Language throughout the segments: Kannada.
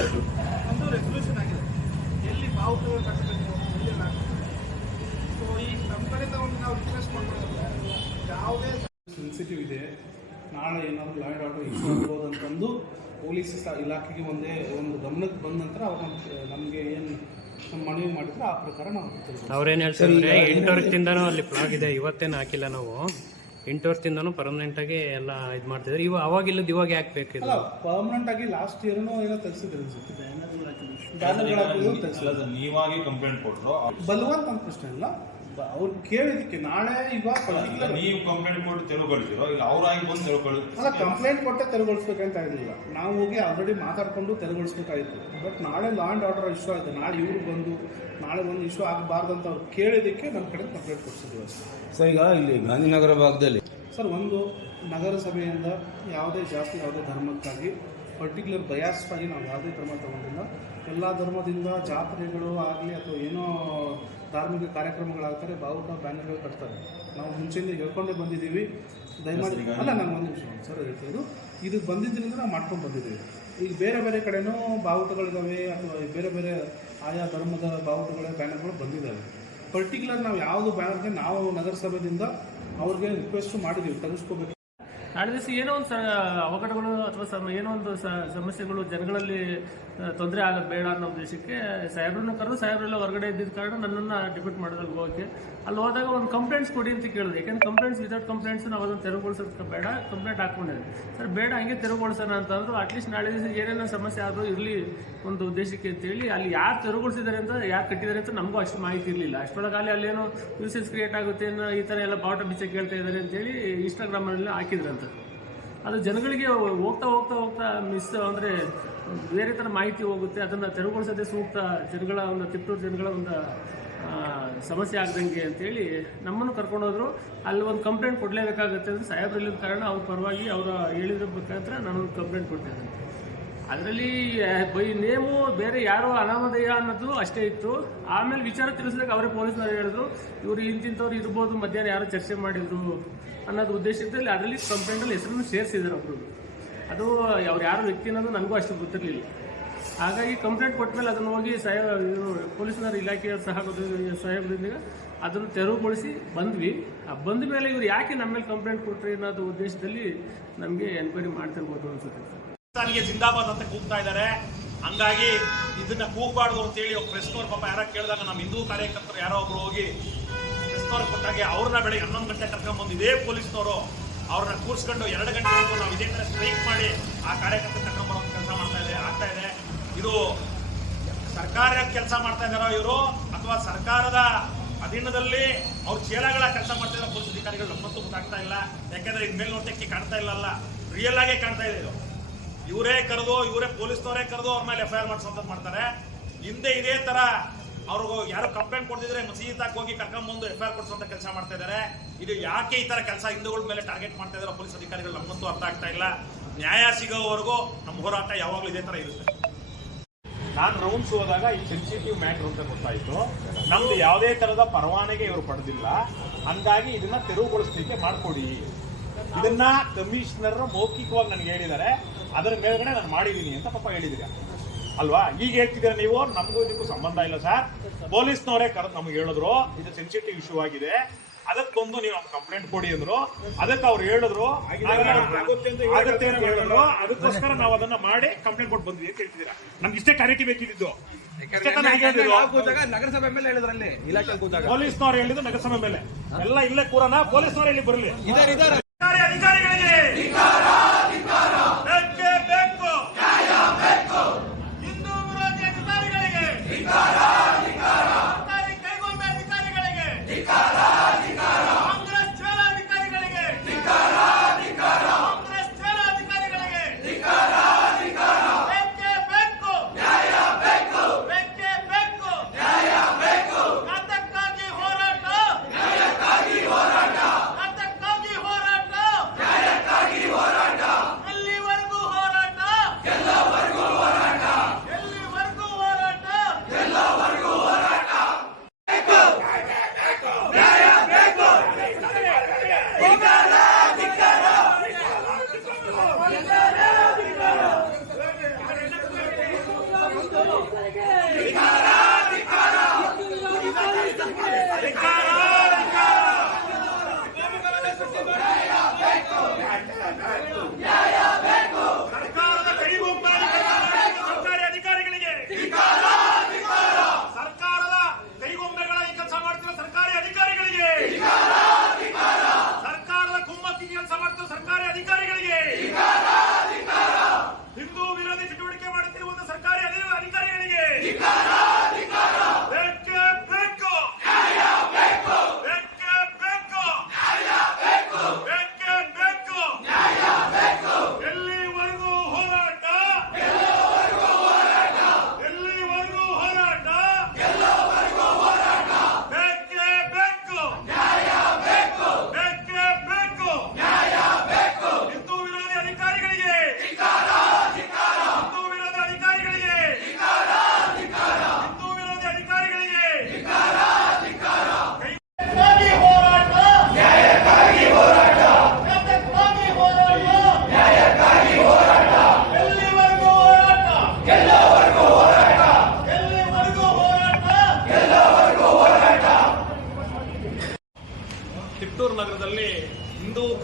ಒಂದು ರೆಸಲ್ಯೂಷನ್ ಆಗಿದೆ, ಎಲ್ಲಿ ಬಾವುಟಗಳು ಕಟ್ಟಬೇಕು, ಎಲ್ಲಿ ಸೊ ಈ ನಮ್ಮ ಕಡೆಯಿಂದ ಒಂದು ನಾವು ರಿಕ್ವೆಸ್ಟ್ ಮಾಡ್ಕೊಳ್ಳೋದು, ಯಾವುದೇ ಸೆನ್ಸಿಟಿವ್ ಇದೆ, ನಾಳೆ ಏನಾದರೂ ಲಾ ಆ್ಯಂಡ್ ಆರ್ಡರ್ ಇಶ್ಯೂ ಆಗ್ಬೋದು ಅಂತಂದು ಪೊಲೀಸ್ ಇಲಾಖೆಗೆ ಒಂದು ಗಮನಕ್ಕೆ ಬಂದ ನಂತರ ಅವ್ರು ನಮಗೆ ಏನು ನಮ್ಮ ಮನವಿ ಮಾಡಿದ್ರೆ ಆ ಪ್ರಕಾರ ನಾವು ಅವ್ರೇನು ಹೇಳ್ತಾರೆ 8 ವರ್ಷದಿಂದನೂ ಅಲ್ಲಿ ಪ್ಲಾಗ್ ಇದೆ, ಇವತ್ತೇನು ಹಾಕಿಲ್ಲ ನಾವು 8 ವರ್ಷದಿಂದನೂ ಪರ್ಮನೆಂಟಾಗಿ ಎಲ್ಲ ಇದು ಮಾಡ್ತಿದ್ರು. ಅವಾಗಿಲ್ಲದ ಇವಾಗ ಯಾಕೆ ಬೇಕಿಲ್ಲ? ಪರ್ಮನೆಂಟ್ ಆಗಿ ಲಾಸ್ಟ್ ಇಯರ್ನು ಏನೋ ತೆಗೆಸಿದ್ರು ಅನ್ಸುತ್ತೆ, ನೀವಾಗಿ ಕಂಪ್ಲೇಂಟ್ ಕೊಟ್ಟರು. ಬಲವಂತ ಅಂತ ಪ್ರಶ್ನೆ ಇಲ್ಲ, ಅವ್ರು ಕೇಳಿದಕ್ಕೆ ನಾಳೆ ಇವಾಗ ನೀವು ಕಂಪ್ಲೇಂಟ್ ಕೊಟ್ಟು ತೆರವುಗೊಳಿಸಿರೋ ಇಲ್ಲ ಅವರಾಗಿ ಬಂದು ತೆರವುಗೊಳಿಸಿ ಅಲ್ಲ, ಕಂಪ್ಲೇಂಟ್ ಕೊಟ್ಟೆ ತೆರವುಗೊಳಿಸ್ಬೇಕಂತ ಇರಲಿಲ್ಲ, ನಾವು ಹೋಗಿ ಆಲ್ರೆಡಿ ಮಾತಾಡ್ಕೊಂಡು ತೆರವುಗೊಳಿಸ್ಬೇಕಾಯಿತು. ಬಟ್ ನಾಳೆ ಲಾ ಆ್ಯಂಡ್ ಆರ್ಡರ್ ಇಶ್ಯೂ ಆಯಿತು, ನಾಳೆ ಇವ್ರು ಬಂದು ನಾಳೆ ಒಂದು ಇಶ್ಯೂ ಆಗಬಾರ್ದು ಅಂತ ಅವ್ರು ಕೇಳಿದ್ದಕ್ಕೆ ನಮ್ಮ ಕಡೆ ಕಂಪ್ಲೇಂಟ್ ಕೊಡಿಸಿದ್ವಿ ಸರ್. ಈಗ ಇಲ್ಲಿ ಗಾಂಧಿನಗರ ಭಾಗದಲ್ಲಿ ಸರ್ ಒಂದು ನಗರಸಭೆಯಿಂದ ಯಾವುದೇ ಜಾತಿ ಯಾವುದೇ ಧರ್ಮಕ್ಕಾಗಿ ಪರ್ಟಿಕ್ಯುಲರ್ ಬಯಾಸ್ಡ್ ಆಗಿ ನಾವು ಯಾವುದೇ ಧರ್ಮ ತಗೊಂಡಿಲ್ಲ. ಎಲ್ಲ ಧರ್ಮದಿಂದ ಜಾತ್ರೆಗಳು ಆಗಲಿ ಅಥವಾ ಏನೋ ಧಾರ್ಮಿಕ ಕಾರ್ಯಕ್ರಮಗಳಾಗ್ತಾರೆ, ಬಾವುಟ ಬ್ಯಾನರ್ಗಳು ಕಟ್ತಾರೆ. ನಾವು ಮುಂಚೆಯಿಂದ ಹೇಳ್ಕೊಂಡೇ ಬಂದಿದ್ದೀವಿ, ದಯಮಾಡಿ ಅಲ್ಲ ನಾನು ಒಂದು ನಿಮಿಷ ಸರ್ ಇದು ಬಂದಿದ್ದರಿಂದ ನಾವು ಮಾಡ್ಕೊಂಡು ಬಂದಿದ್ದೀವಿ. ಈಗ ಬೇರೆ ಬೇರೆ ಕಡೆನೂ ಬಾವುಟಗಳಿದ್ದಾವೆ ಅಥವಾ ಬೇರೆ ಬೇರೆ ಆಯಾ ಧರ್ಮದ ಬಾವುಟಗಳ ಬ್ಯಾನರ್ಗಳು ಬಂದಿದ್ದಾವೆ. ಪರ್ಟಿಕ್ಯುಲರ್ ನಾವು ಯಾವುದು ಬ್ಯಾನರ್ಗೆ ನಾವು ನಗರಸಭೆಯಿಂದ ಅವ್ರಿಗೆ ರಿಕ್ವೆಸ್ಟ್ ಮಾಡಿದ್ದೀವಿ ತೆಗೆಸ್ಕೋಬೇಕು. ನಾಳೆ ದಿವಸ ಏನೋ ಒಂದು ಅವಘಡಗಳು ಅಥವಾ ಏನೋ ಒಂದು ಸಮಸ್ಯೆಗಳು ಜನಗಳಲ್ಲಿ ತೊಂದರೆ ಆಗೋದು ಬೇಡ ಅನ್ನೋ ಉದ್ದೇಶಕ್ಕೆ ಸಾಹೇಬ್ರನ್ನ ಕರೆದು ಸಾಹೇಬ್ರೆಲ್ಲ ಹೊರಗಡೆ ಇದ್ದಿದ್ದ ಕಾರಣ ನನ್ನನ್ನು ಡಿಪೆಂಡ್ ಮಾಡಿದಲ್ಲಿ ಹೋಗಿ ಅಲ್ಲಿ ಹೋದಾಗ ಒಂದು ಕಂಪ್ಲೇಂಟ್ಸ್ ಕೊಡಿ ಅಂತ ಕೇಳಿದೆ. ಯಾಕೆಂದ್ರೆ ಕಂಪ್ಲೇಂಟ್ಸ್ ವಿತೌಟ್ ಕಂಪ್ಲೇಂಟ್ಸ್ ನಾವು ಅದನ್ನು ತೆರವುಗೊಳಿಸೋದಕ್ಕೆ ಬೇಡ, ಕಂಪ್ಲೇಂಟ್ ಹಾಕ್ಕೊಂಡಿದ್ದೆ. ಸರ್ ಬೇಡ ಹಂಗೆ ತೆರವುಗೊಳಿಸೋಣ ಅಂತಂದ್ರು. ಅಟ್ಲೀಸ್ಟ್ ನಾಳೆ ದಿವಸ ಏನೇನೋ ಸಮಸ್ಯೆ ಆದರೂ ಇರಲಿ ಒಂದು ಉದ್ದೇಶಕ್ಕೆ ಅಂತೇಳಿ ಅಲ್ಲಿ ಯಾರು ತೆರವುಗೊಳಿಸಿದ್ದಾರೆ ಅಂತ ಯಾರು ಕಟ್ಟಿದ್ದಾರೆ ಅಂತ ನಮಗೂ ಅಷ್ಟು ಮಾಹಿತಿ ಇರಲಿಲ್ಲ. ಅಷ್ಟೊಳಗಾಲಿ ಅಲ್ಲೇನೋ ನ್ಯೂಸೆನ್ಸ್ ಕ್ರಿಯೇಟ್ ಆಗುತ್ತೆ ಅನ್ನೋ ಈ ಥರ ಎಲ್ಲ ಬಾವುಟ ಬಿಚ್ಚ ಕೇಳ್ತಾ ಇದ್ದಾರೆ ಅಂತೇಳಿ ಇನ್ಸ್ಟಾಗ್ರಾಮಲ್ಲಿ ಹಾಕಿದ್ರಂತ. ಅದು ಜನಗಳಿಗೆ ಹೋಗ್ತಾ ಹೋಗ್ತಾ ಹೋಗ್ತಾ ಅಂದರೆ ಬೇರೆ ಥರ ಮಾಹಿತಿ ಹೋಗುತ್ತೆ. ಅದನ್ನು ತೆರವುಗೊಳಿಸೋದೇ ಸೂಕ್ತ, ಜನಗಳ ಒಂದು ತಿಪ್ಟೂರು ಜನಗಳ ಒಂದು ಸಮಸ್ಯೆ ಆಗದಂಗೆ ಅಂತೇಳಿ ನಮ್ಮನ್ನು ಕರ್ಕೊಂಡೋದ್ರು. ಅಲ್ಲಿ ಒಂದು ಕಂಪ್ಲೇಂಟ್ ಕೊಡಲೇಬೇಕಾಗುತ್ತೆ ಅಂತ ಸಾಹೇಬ್ರಲ್ಲಿದ್ದ ಕಾರಣ ಅವ್ರ ಪರವಾಗಿ ಅವರ ಹೇಳಿದ್ರ ಮುಖಾಂತರ ನಾನೊಂದು ಕಂಪ್ಲೇಂಟ್ ಕೊಟ್ಟಿದ್ದೆ. ಅದರಲ್ಲಿ ಬೈ ನೇಮು ಬೇರೆ ಯಾರೋ ಅನಾಮಧೇಯ ಅನ್ನೋದು ಅಷ್ಟೇ ಇತ್ತು. ಆಮೇಲೆ ವಿಚಾರ ತಿಳಿಸಿದಾಗ ಅವರೇ ಪೊಲೀಸ್ನವ್ರು ಹೇಳಿದ್ರು ಇವರು ಇಂತಿಂಥವ್ರು ಇರ್ಬೋದು, ಮಧ್ಯಾಹ್ನ ಯಾರೋ ಚರ್ಚೆ ಮಾಡಿದ್ರು ಅನ್ನೋದು ಉದ್ದೇಶದಲ್ಲಿ ಅದರಲ್ಲಿ ಕಂಪ್ಲೇಂಟಲ್ಲಿ ಹೆಸರನ್ನು ಸೇರಿಸಿದ್ದಾರೆ ಒಬ್ಬರು. ಅದು ಅವ್ರು ಯಾರು ವ್ಯಕ್ತಿ ಅನ್ನೋದು ನನಗೂ ಅಷ್ಟು ಗೊತ್ತಿರಲಿಲ್ಲ. ಹಾಗಾಗಿ ಕಂಪ್ಲೇಂಟ್ ಕೊಟ್ಟ ಮೇಲೆ ಅದನ್ನು ಹೋಗಿ ಪೊಲೀಸ್ನವ್ರ ಇಲಾಖೆಯ ಸಹಾಯದಿಂದ ಅದನ್ನು ತೆರವುಗೊಳಿಸಿ ಬಂದ್ವಿ. ಬಂದ ಮೇಲೆ ಇವರು ಯಾಕೆ ನಮ್ಮ ಮೇಲೆ ಕಂಪ್ಲೇಂಟ್ ಕೊಟ್ಟರೆ ಅನ್ನೋದು ಉದ್ದೇಶದಲ್ಲಿ ನಮಗೆ ಎನ್ಕ್ವೈರಿ ಮಾಡ್ತಿರ್ಬೋದು ಅನ್ಸುತ್ತೆ. ಪಾಕಿಸ್ತಾನ್ಗೆ ಜಿಂದಾಬಾದ್ ಅಂತ ಕೂಗ್ತಾ ಇದ್ದಾರೆ. ಹಂಗಾಗಿ ಇದನ್ನ ಕೂಗಬಾರ್ದು ಅಂತೇಳಿ ಪ್ರೆಸ್ನವ್ರು ಪಾಪ ಯಾರೋ ಕೇಳಿದಾಗ ನಮ್ಮ ಹಿಂದೂ ಕಾರ್ಯಕರ್ತರು ಯಾರೋ ಒಬ್ರು ಹೋಗಿ ಪ್ರೆಸ್ನವ್ರು ಕೊಟ್ಟಾಗೆ ಅವ್ರನ್ನ ಬೆಳಗ್ಗೆ 11 ಗಂಟೆ ಕರ್ಕೊಂಡ್ಬಂದು ಇದೇ ಪೊಲೀಸ್ನವರು ಅವ್ರನ್ನ ಕೂರಿಸ್ಕೊಂಡು 2 ಗಂಟೆ ನಾವು ಇದೇ ಥರ ಸ್ಟ್ರೈಕ್ ಮಾಡಿ ಆ ಕಾರ್ಯಕರ್ತ ಕರ್ಕೊಂಡ್ಬರೋ ಕೆಲಸ ಆಗ್ತಾ ಇದೆ. ಇದು ಸರ್ಕಾರ ಕೆಲಸ ಮಾಡ್ತಾ ಇದ್ದಾರೋ ಇವರು ಅಥವಾ ಸರ್ಕಾರದ ಅಧೀನದಲ್ಲಿ ಅವ್ರ ಚೇಲಗಳ ಕೆಲಸ ಮಾಡ್ತಾ ಇರೋ ಪೊಲೀಸ್ ಅಧಿಕಾರಿಗಳು ನಮ್ಮಂತೂ ಗೊತ್ತಾಗ್ತಾ ಇಲ್ಲ. ಯಾಕೆಂದ್ರೆ ಇದ್ ಮೇಲೆ ನೋಟಕ್ಕೆ ಕಾಣ್ತಾ ಇಲ್ಲ, ರಿಯಲ್ ಆಗೇ ಕಾಣ್ತಾ ಇದೆ. ಇದು ಇವರೇ ಪೊಲೀಸ್ನವರೇ ಕರೆದು ಅವ್ರ ಮೇಲೆ FIR ಮಾಡಿಸೋಂಥದ್ದು ಮಾಡ್ತಾರೆ. ಹಿಂದೆ ಇದೇ ತರ ಅವ್ರಿಗೂ ಯಾರೋ ಕಂಪ್ಲೇಂಟ್ ಕೊಡ್ತಿದ್ರೆ ಮಸೀದಾಗಿ ಹೋಗಿ ಕರ್ಕೊಂಡ್ಬಂದು FIR ಕೊಡಿಸುವಂತ ಕೆಲಸ ಮಾಡ್ತಾ ಇದ್ದಾರೆ. ಇದು ಯಾಕೆ ಈ ತರ ಕೆಲಸ ಹಿಂದೂಗಳ ಮೇಲೆ ಟಾರ್ಗೆಟ್ ಮಾಡ್ತಾ ಇದ್ದಾರೆ ಪೊಲೀಸ್ ಅಧಿಕಾರಿಗಳು ನಮ್ಮಂತೂ ಅರ್ಥ ಆಗ್ತಾ ಇಲ್ಲ. ನ್ಯಾಯ ಸಿಗೋವರೆಗೂ ನಮ್ಮ ಹೋರಾಟ ಯಾವಾಗಲೂ ಇದೇ ತರ ಇರುತ್ತೆ. ನಾನು ರೌಂಡ್ಸ್ ಹೋದಾಗ ಈ ಸೆನ್ಸಿಟಿವ್ ಮ್ಯಾಟರ್ ಅಂತ ಗೊತ್ತಾಯ್ತು. ನಮ್ದು ಯಾವುದೇ ತರದ ಪರವಾನಗಿ ಇವರು ಪಡೆದಿಲ್ಲ. ಹಂಗಾಗಿ ಇದನ್ನ ತೆರವುಗೊಳಿಸಲಿಕ್ಕೆ ಮಾಡ್ಕೊಡಿ. ಇದನ್ನ ಕಮಿಷನರ್ ಮೌಖಿಕವಾಗಿ ನನಗೆ ಹೇಳಿದ್ದಾರೆ, ಅದರ ಮೇಲ್ಗಡೆ ನಾನು ಮಾಡಿದ್ದೀನಿ ಅಂತ ಪಾಪ ಹೇಳಿದಿರ ಅಲ್ವಾ. ಈಗ ಹೇಳ್ತಿದ್ದೀರ ನೀವು, ನಮಗೂ ಇದಕ್ಕೂ ಸಂಬಂಧ ಇಲ್ಲ ಸರ್. ಪೊಲೀಸ್ನವರೇ ಕರೆದು ನಮ್ಗೆ ಹೇಳಿದ್ರು ಇದು ಸೆನ್ಸಿಟಿವ್ ಇಶ್ಯೂ ಆಗಿದೆ, ಅದಕ್ಕೊಂದು ನೀವು ನಮ್ಗೆ ಕಂಪ್ಲೇಂಟ್ ಕೊಡಿ ಅಂದ್ರು. ಅದಕ್ಕೆ ಅವ್ರು ಹೇಳಿದ್ರು ಆಗುತ್ತೆ ಅಂತ ಹೇಳಿದ್ರು. ಅದಕ್ಕೋಸ್ಕರ ನಾವು ಅದನ್ನ ಮಾಡಿ ಕಂಪ್ಲೇಂಟ್ ಕೊಟ್ಟು ಬಂದ್ವಿ ಅಂತ ಹೇಳ್ತಿದ್ದೀರಾ. ನಮ್ಗೆ ಇಷ್ಟೇ ಕ್ಲಾರಿಟಿ ಬೇಕಿದ್ದು. ನಗರಸಭೆ ಮೇಲೆ ಹೇಳಿದ್ರಲ್ಲಿ ಇಲಾಖೆ ಪೊಲೀಸ್ನವ್ರು ಹೇಳಿದ್ರು ನಗರಸಭೆ ಮೇಲೆ ಎಲ್ಲ ಇಲ್ಲೇ ಕೂರನ ಪೊಲೀಸ್ನವ್ರು ಇಲ್ಲಿ ಬರಲಿ. ಅಧಿಕಾರಿಗಳಿಗೆ ಹಿಂದೂ ವಿರೋಧಿ ಅಧಿಕಾರಿಗಳಿಗೆ ಕೈಗೊಂಡ ಅಧಿಕಾರಿಗಳಿಗೆ ಕಾಂಗ್ರೆಸ್ ಚೇಲ ಅಧಿಕಾರಿಗಳಿಗೆ ಕಾಂಗ್ರೆಸ್ ಚೇಲ ಅಧಿಕಾರಿಗಳಿಗೆ ಬೇಕೇ ಬೇಕು ನ್ಯಾಯ ಬೇಕು, ಬೇಕೇ ಬೇಕು ನ್ಯಾಯ ಬೇಕು. ಯಾತಕ್ಕಾಗಿ ಹೋರಾಟ, ನ್ಯಾಯಕ್ಕಾಗಿ ಹೋರಾಟ, ಯಾತಕ್ಕಾಗಿ ಹೋರಾಟ.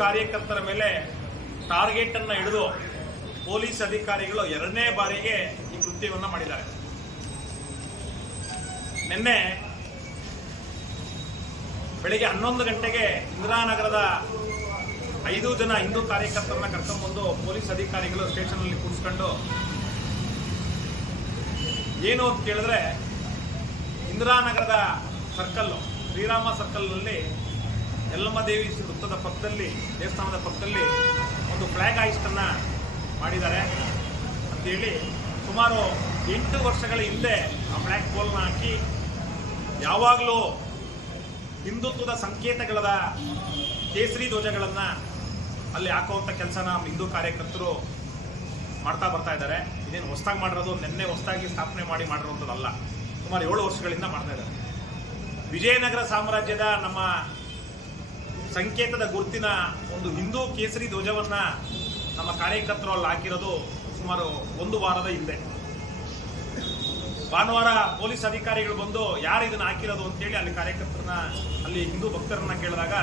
ಕಾರ್ಯಕರ್ತರ ಮೇಲೆ ಟಾರ್ಗೆಟ್ ಅನ್ನ ಹಿಡಿದು ಪೊಲೀಸ್ ಅಧಿಕಾರಿಗಳು 2ನೇ ಬಾರಿಗೆ ಈ ಕೃತ್ಯವನ್ನು ಮಾಡಿದ್ದಾರೆ. ನಿನ್ನೆ ಬೆಳಿಗ್ಗೆ 11 ಗಂಟೆಗೆ ಇಂದಿರಾನಗರದ 5 ಜನ ಹಿಂದೂ ಕಾರ್ಯಕರ್ತರನ್ನ ಕರ್ಕೊಂಡ್ಬಂದು ಪೊಲೀಸ್ ಅಧಿಕಾರಿಗಳು ಸ್ಟೇಷನ್ ಅಲ್ಲಿ ಕೂರಿಸ್ಕೊಂಡು ಏನು ಅಂತ ಕೇಳಿದ್ರೆ, ಇಂದಿರಾನಗರದ ಸರ್ಕಲ್, ಶ್ರೀರಾಮ ಸರ್ಕಲ್ ನಲ್ಲಿ ಯಲ್ಲಮ್ಮ ದೇವಿ ವೃತ್ತದ ಪಕ್ಕದಲ್ಲಿ, ದೇವಸ್ಥಾನದ ಪಕ್ಕದಲ್ಲಿ ಒಂದು ಫ್ಲಾಗ್ ಹಾಯಿಸ್ಟ್ ಅನ್ನ ಮಾಡಿದ್ದಾರೆ ಅಂತೇಳಿ ಸುಮಾರು 8 ವರ್ಷಗಳ ಹಿಂದೆ ಆ ಫ್ಲಾಗ್ ಪೋಲ್ನ ಹಾಕಿ ಯಾವಾಗಲೂ ಹಿಂದುತ್ವದ ಸಂಕೇತಗಳಾದ ಕೇಸರಿ ಧ್ವಜಗಳನ್ನ ಅಲ್ಲಿ ಹಾಕುವಂಥ ಕೆಲಸ ನಮ್ಮ ಹಿಂದೂ ಕಾರ್ಯಕರ್ತರು ಮಾಡ್ತಾ ಬರ್ತಾ ಇದ್ದಾರೆ. ಇದೇನು ಹೊಸದಾಗಿ ಮಾಡಿರೋದು, ನಿನ್ನೆ ಹೊಸದಾಗಿ ಸ್ಥಾಪನೆ ಮಾಡಿರುವಂಥದ್ದಲ್ಲ, ಸುಮಾರು 7 ವರ್ಷಗಳಿಂದ ಮಾಡ್ತಾ ಇದ್ದಾರೆ. ವಿಜಯನಗರ ಸಾಮ್ರಾಜ್ಯದ ನಮ್ಮ ಸಂಕೇತದ ಗುರುತಿನ ಒಂದು ಹಿಂದೂ ಕೇಸರಿ ಧ್ವಜವನ್ನ ನಮ್ಮ ಕಾರ್ಯಕರ್ತರು ಅಲ್ಲಿ ಹಾಕಿರೋದು ಸುಮಾರು 1 ವಾರದ ಹಿಂದೆ. ಭಾನುವಾರ ಪೊಲೀಸ್ ಅಧಿಕಾರಿಗಳು ಬಂದು ಯಾರು ಇದನ್ನ ಹಾಕಿರೋದು ಅಂತೇಳಿ ಅಲ್ಲಿ ಕಾರ್ಯಕರ್ತರನ್ನ, ಅಲ್ಲಿ ಹಿಂದೂ ಭಕ್ತರನ್ನ ಕೇಳಿದಾಗ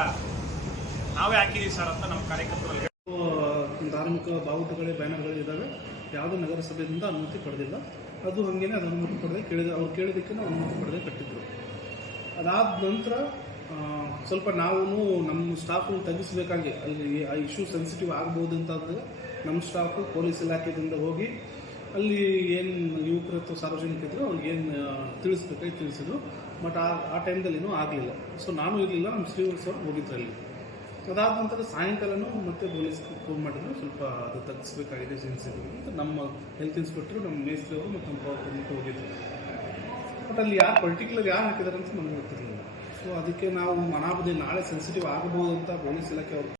ನಾವೇ ಹಾಕಿದೀವಿ ಸರ್ ಅಂತ ನಮ್ಮ ಕಾರ್ಯಕರ್ತರಲ್ಲಿ ಧಾರ್ಮಿಕ ಬಾವುಟಗಳೇ ಬ್ಯಾನರ್ಗಳು ಇದ್ದಾವೆ. ಯಾವುದೇ ನಗರಸಭೆಯಿಂದ ಅನುಮತಿ ಪಡೆದಿಲ್ಲ. ಅದು ಹಾಗೇನೆ ಅದು ಅನುಮತಿ ಪಡೆದೇ ಅವ್ರು ಕೇಳಿದ್ದಕ್ಕೆ ನಾವು ಅನುಮತಿ ಪಡೆದೇ ಕಟ್ಟಿದ್ರು. ಅದಾದ ನಂತರ ಸ್ವಲ್ಪ ನಾವು ನಮ್ಮ ಸ್ಟಾಫನ್ನು ತಗ್ಗಿಸಬೇಕಾಗಿ, ಅಲ್ಲಿ ಆ ಇಶ್ಯೂ ಸೆನ್ಸಿಟಿವ್ ಆಗ್ಬೋದು ಅಂತಂದರೆ ನಮ್ಮ ಸ್ಟಾಫು ಪೊಲೀಸ್ ಇಲಾಖೆಯಿಂದ ಹೋಗಿ ಅಲ್ಲಿ ಏನು ಯುವಕರು ಅಥವಾ ಸಾರ್ವಜನಿಕರು ಅವ್ರಿಗೆ ಏನು ತಿಳಿಸ್ಬೇಕಾಗಿ ತಿಳಿಸಿದ್ರು. ಬಟ್ ಆ ಟೈಮ್ದಲ್ಲಿ ಏನೂ ಆಗಲಿಲ್ಲ. ಸೊ ನಾನು ಇರಲಿಲ್ಲ, ನಮ್ಮ ಶ್ರೀವತ್ಸ ಅವರು ಹೋಗಿದ್ರು ಅಲ್ಲಿ. ಅದಾದ ನಂತರ ಸಾಯಂಕಾಲನೂ ಮತ್ತೆ ಪೊಲೀಸ್ ಫೋನ್ ಮಾಡಿದ್ರು, ಸ್ವಲ್ಪ ಅದು ತಗ್ಗಿಸ್ಬೇಕಾಗಿದೆ ಸೆನ್ಸಿಟಿವ್ ಅಂತ ನಮ್ಮ ಹೆಲ್ತ್ ಇನ್ಸ್ಪೆಕ್ಟರ್, ನಮ್ಮ ಮೇಸ್ತ್ರಿ ಅವರು ಮತ್ತು ನಮ್ಮ ಪ್ರಮುಖ ಹೋಗಿದ್ರು. ಬಟ್ ಅಲ್ಲಿ ಪರ್ಟಿಕ್ಯುಲರ್ ಯಾರು ಹಾಕಿದ್ದಾರೆ ಅಂತ ನಮ್ಗೆ ಗೊತ್ತಿರಲಿಲ್ಲ. ಸೊ ಅದಕ್ಕೆ ನಾವು ಮನಾಬದಿ ನಾಳೆ ಸೆನ್ಸಿಟಿವ್ ಆಗಬಹುದು ಅಂತ ಪೊಲೀಸ್ ಇಲಾಖೆ ಅವರು